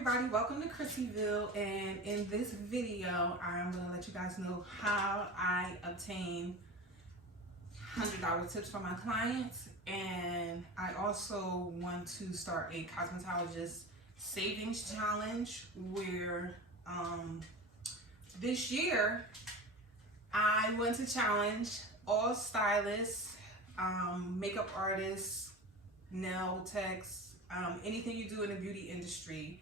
everybody, welcome to Chrissyville, and in this video I'm going to let you guys know how I obtain $100 tips for my clients, and I also want to start a cosmetologist savings challenge where this year I want to challenge all stylists, makeup artists, nail techs, anything you do in the beauty industry,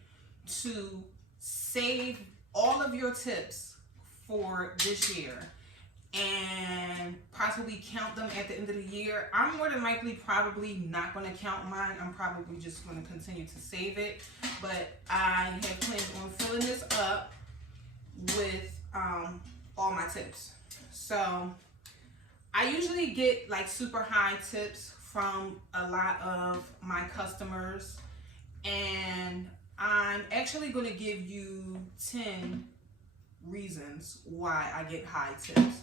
to save all of your tips for this year and possibly count them at the end of the year. I'm more than likely probably not going to count mine. I'm probably just going to continue to save it, but I have plans on filling this up with all my tips. So I usually get like super high tips from a lot of my customers, and I'm actually going to give you 10 reasons why I get high tips.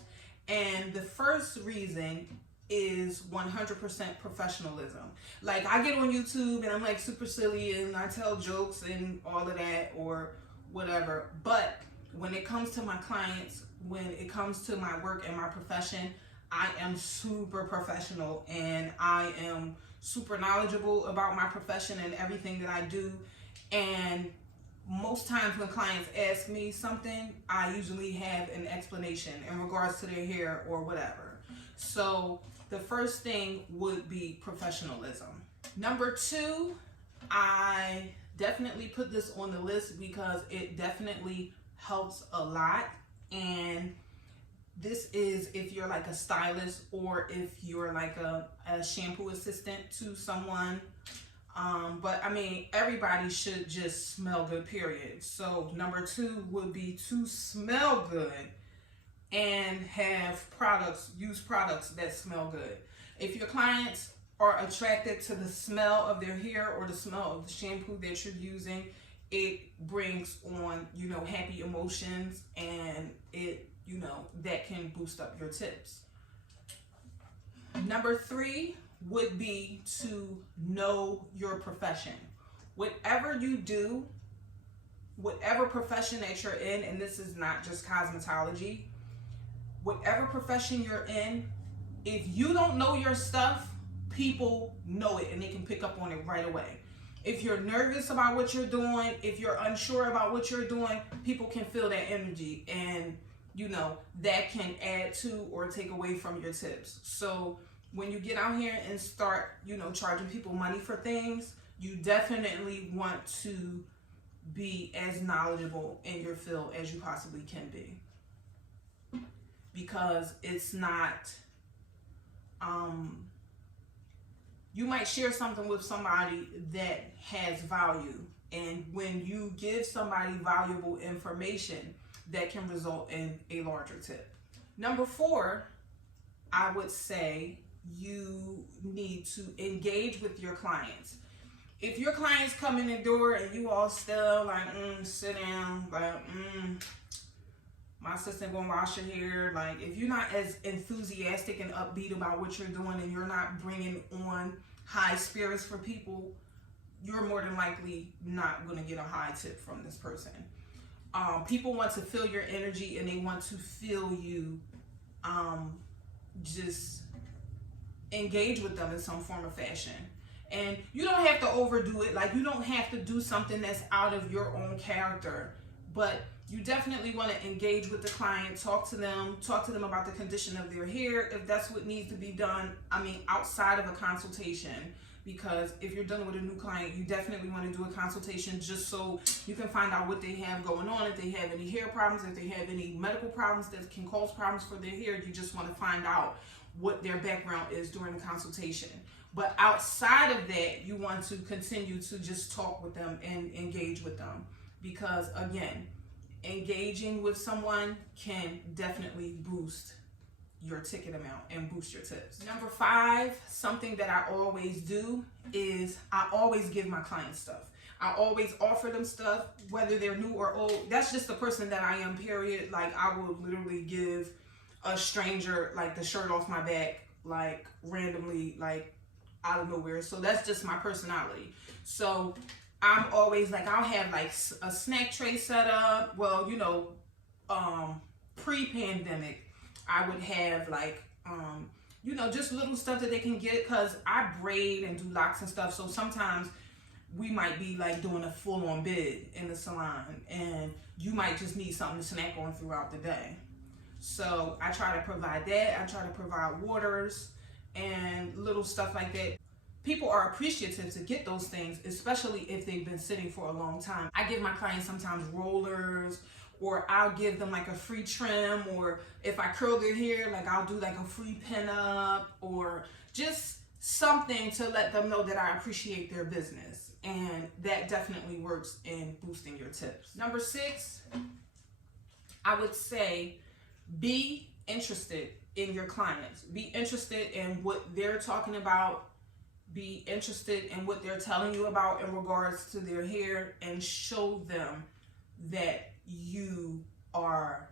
And the first reason is 100% professionalism. Like, I get on YouTube and I'm like super silly and I tell jokes and all of that or whatever, but when it comes to my clients, when it comes to my work and my profession, I am super professional and I am super knowledgeable about my profession and everything that I do. And most times when clients ask me something, I usually have an explanation in regards to their hair or whatever. So the first thing would be professionalism. Number two, I definitely put this on the list because it definitely helps a lot. And this is if you're like a stylist or if you're like a shampoo assistant to someone. But I mean, everybody should just smell good, period. So number two would be to smell good and have products, use products that smell good. If your clients are attracted to the smell of their hair or the smell of the shampoo that you're using, it brings on, happy emotions, and it, that can boost up your tips. Number three would be to know your profession. Whatever you do, whatever profession that you're in, and this is not just cosmetology, whatever profession you're in, if you don't know your stuff, people know it and they can pick up on it right away. If you're nervous about what you're doing, if you're unsure about what you're doing, people can feel that energy, and that can add to or take away from your tips. So when you get out here and start, charging people money for things, you definitely want to be as knowledgeable in your field as you possibly can be. Because it's not, you might share something with somebody that has value. And when you give somebody valuable information, that can result in a larger tip. Number four, I would say you need to engage with your clients. If your clients come in the door and you all still like, sit down, like, my assistant gonna wash your hair. Like, if you're not as enthusiastic and upbeat about what you're doing and you're not bringing on high spirits for people, you're more than likely not gonna get a high tip from this person. People want to feel your energy and they want to feel you just engage with them in some form of fashion. And you don't have to overdo it. Like, you don't have to do something that's out of your own character, but you definitely want to engage with the client, talk to them about the condition of their hair, if that's what needs to be done. I mean, outside of a consultation, because if you're dealing with a new client, you definitely want to do a consultation just so you can find out what they have going on, if they have any hair problems, if they have any medical problems that can cause problems for their hair. You just want to find out what their background is during the consultation. But outside of that, you want to continue to just talk with them and engage with them, because again, engaging with someone can definitely boost your ticket amount and boost your tips. Number five, something that I always do is I always give my clients stuff. I always offer them stuff, whether they're new or old. That's just the person that I am, period. Like, I will literally give a stranger like the shirt off my back, like randomly, like out of nowhere. So that's just my personality. So I'm always like, I'll have like a snack tray set up. Well, pre-pandemic, I would have like, just little stuff that they can get, because I braid and do locks and stuff. So sometimes we might be like doing a full-on bid in the salon, and you might just need something to snack on throughout the day. So I try to provide that. I try to provide waters and little stuff like that. People are appreciative to get those things, especially if they've been sitting for a long time. I give my clients sometimes rollers, or I'll give them like a free trim, or if I curl their hair, like I'll do like a free pin up, or just something to let them know that I appreciate their business. And that definitely works in boosting your tips. Number 6, I would say be interested in your clients. Be interested in what they're talking about. Be interested in what they're telling you about in regards to their hair, and show them that you are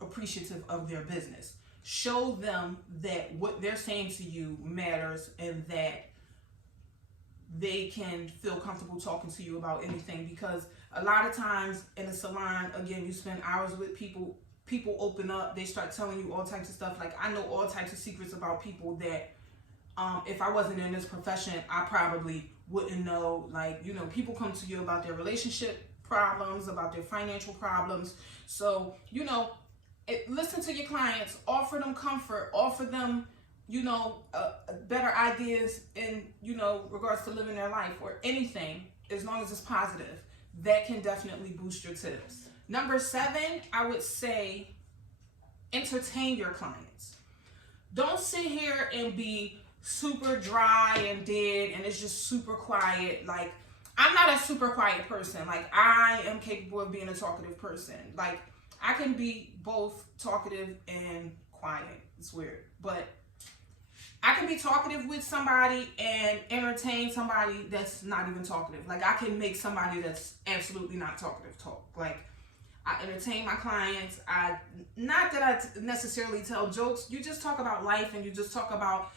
appreciative of their business. Show them that what they're saying to you matters, and that they can feel comfortable talking to you about anything. Because a lot of times in a salon, again, you spend hours with people open up, they start telling you all types of stuff. Like, I know all types of secrets about people that if I wasn't in this profession, I probably wouldn't know. Like, people come to you about their relationship problems, about their financial problems. So, listen to your clients, offer them comfort, offer them, better ideas in, regards to living their life, or anything, as long as it's positive. That can definitely boost your tips. Number 7, I would say entertain your clients. Don't sit here and be super dry and dead and it's just super quiet. Like, I'm not a super quiet person. Like, I am capable of being a talkative person. Like, I can be both talkative and quiet. It's weird, but I can be talkative with somebody and entertain somebody that's not even talkative. Like, I can make somebody that's absolutely not talkative talk. Like, I entertain my clients. Not that I necessarily tell jokes. You just talk about life, and you just talk about,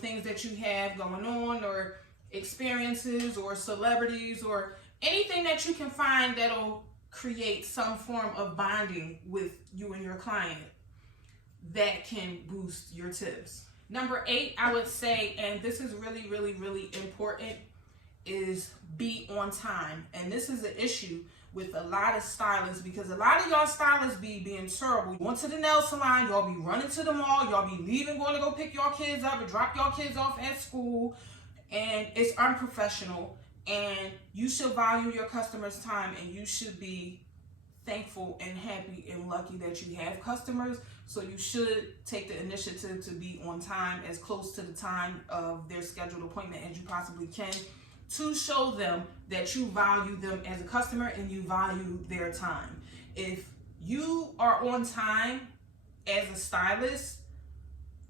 things that you have going on, or experiences, or celebrities, or anything that you can find that'll create some form of bonding with you and your client that can boost your tips. Number 8, I would say, and this is really, really, really important, is be on time. And this is an issue with a lot of stylists, because a lot of y'all stylists be being terrible. Going to the nail salon, y'all be running to the mall, y'all be leaving, going to go pick your kids up and drop your kids off at school, and it's unprofessional. And you should value your customers' time, and you should be thankful and happy and lucky that you have customers. So you should take the initiative to be on time, as close to the time of their scheduled appointment as you possibly can, to show them that you value them as a customer and you value their time. If you are on time as a stylist,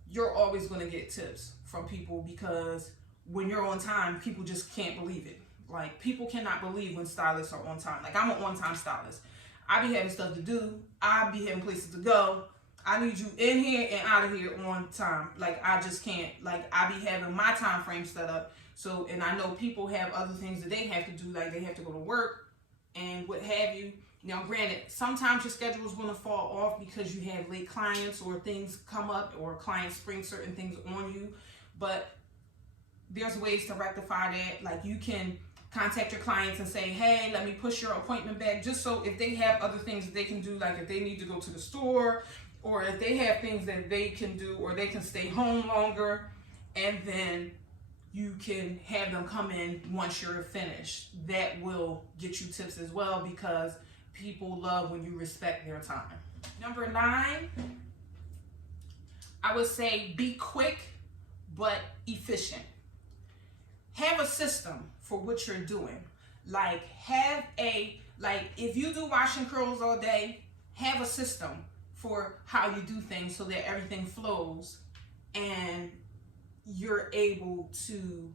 you're always going to get tips from people, because when you're on time, people just can't believe it. Like, people cannot believe when stylists are on time. Like, I'm an on-time stylist. I be having stuff to do. I be having places to go. I need you in here and out of here on time. Like, I just can't. Like, I be having my time frame set up. So, and I know people have other things that they have to do, like they have to go to work and what have you. Now, granted, sometimes your schedule is going to fall off because you have late clients, or things come up, or clients spring certain things on you. But there's ways to rectify that. Like, you can contact your clients and say, hey, let me push your appointment back, just so if they have other things that they can do, like if they need to go to the store, or if they have things that they can do, or they can stay home longer, and then you can have them come in once you're finished. That will get you tips as well, because people love when you respect their time. Number 9, I would say be quick but efficient. Have a system for what you're doing. Like, if you do wash and curls all day, have a system for how you do things so that everything flows and you're able to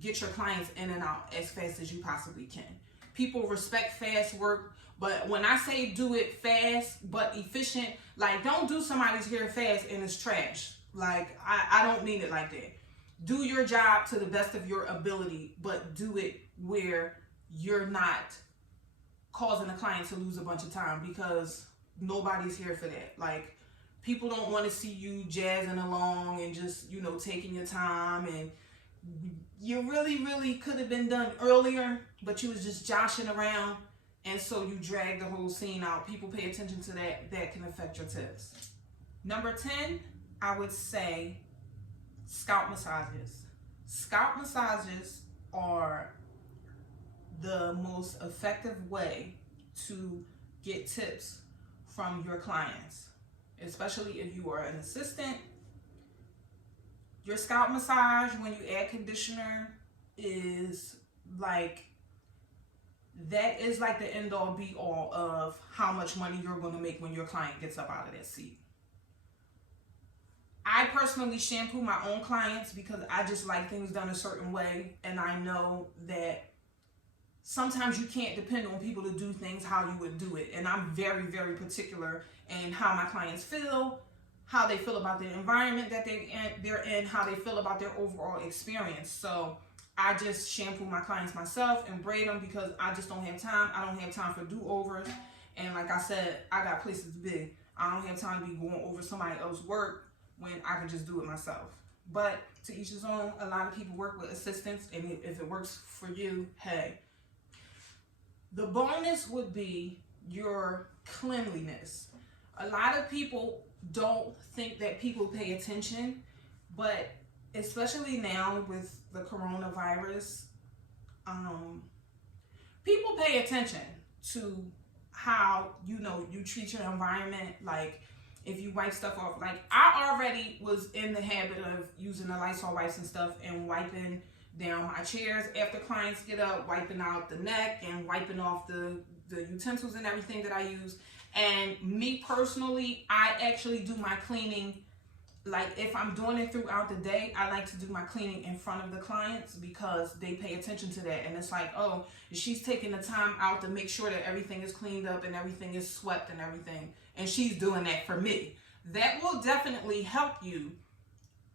get your clients in and out as fast as you possibly can. People respect fast work, but when I say do it fast but efficient, like, don't do somebody's hair fast and it's trash. Like, I don't mean it like that. Do your job to the best of your ability, but do it where you're not causing a client to lose a bunch of time, because nobody's here for that. Like, people don't want to see you jazzing along and just, you know, taking your time, and you really could have been done earlier, but you was just joshing around, and so you drag the whole scene out. People pay attention to that. That can affect your tips. Number 10, I would say scalp massages. Scalp massages are the most effective way to get tips from your clients, especially if you are an assistant. Your scalp massage, when you add conditioner, is like, that is like the end all be all of how much money you're going to make when your client gets up out of that seat. I personally shampoo my own clients because I just like things done a certain way, and I know that sometimes you can't depend on people to do things how you would do it. And I'm very particular in how my clients feel, how they feel about the environment that they're in, how they feel about their overall experience. So I just shampoo my clients myself and braid them because I just don't have time. I don't have time for do-overs. And like I said, I got places to be. I don't have time to be going over somebody else's work when I can just do it myself. But to each his own. A lot of people work with assistants, and if it works for you, hey. The bonus would be your cleanliness. A lot of people don't think that people pay attention, but especially now with the coronavirus, people pay attention to how, you know, you treat your environment. Like, if you wipe stuff off, like I already was in the habit of using the Lysol wipes and stuff and wiping down my chairs after clients get up, wiping out the neck and wiping off the utensils and everything that I use. And me personally, I actually do my cleaning, like if I'm doing it throughout the day, I like to do my cleaning in front of the clients because they pay attention to that. And it's like, oh, she's taking the time out to make sure that everything is cleaned up and everything is swept and everything, and she's doing that for me. That will definitely help you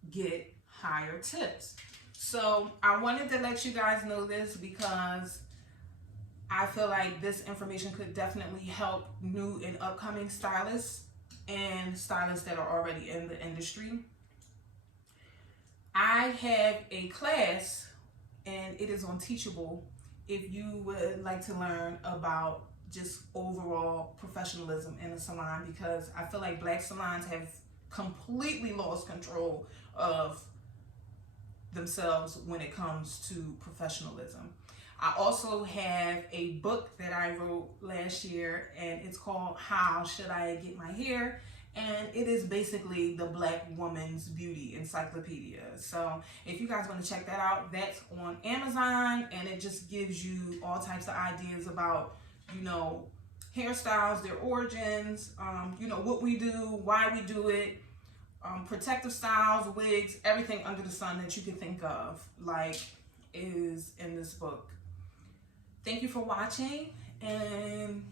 get higher tips. So I wanted to let you guys know this because I feel like this information could definitely help new and upcoming stylists and stylists that are already in the industry. I have a class, and it is on Teachable, if you would like to learn about just overall professionalism in a salon, because I feel like black salons have completely lost control of themselves when it comes to professionalism. I also have a book that I wrote last year, and it's called How Should I Get My Hair? And it is basically the Black woman's beauty encyclopedia. So if you guys want to check that out, that's on Amazon, and it just gives you all types of ideas about, you know, hairstyles, their origins, you know, what we do, why we do it, protective styles, wigs, everything under the sun that you can think of, like, is in this book. Thank you for watching, and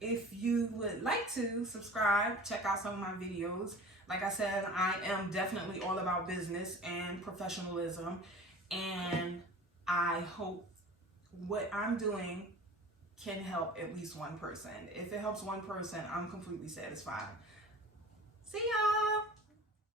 if you would like to subscribe, check out some of my videos. Like I said, I am definitely all about business and professionalism, and I hope what I'm doing can help at least one person. If it helps one person, I'm completely satisfied. See y'all!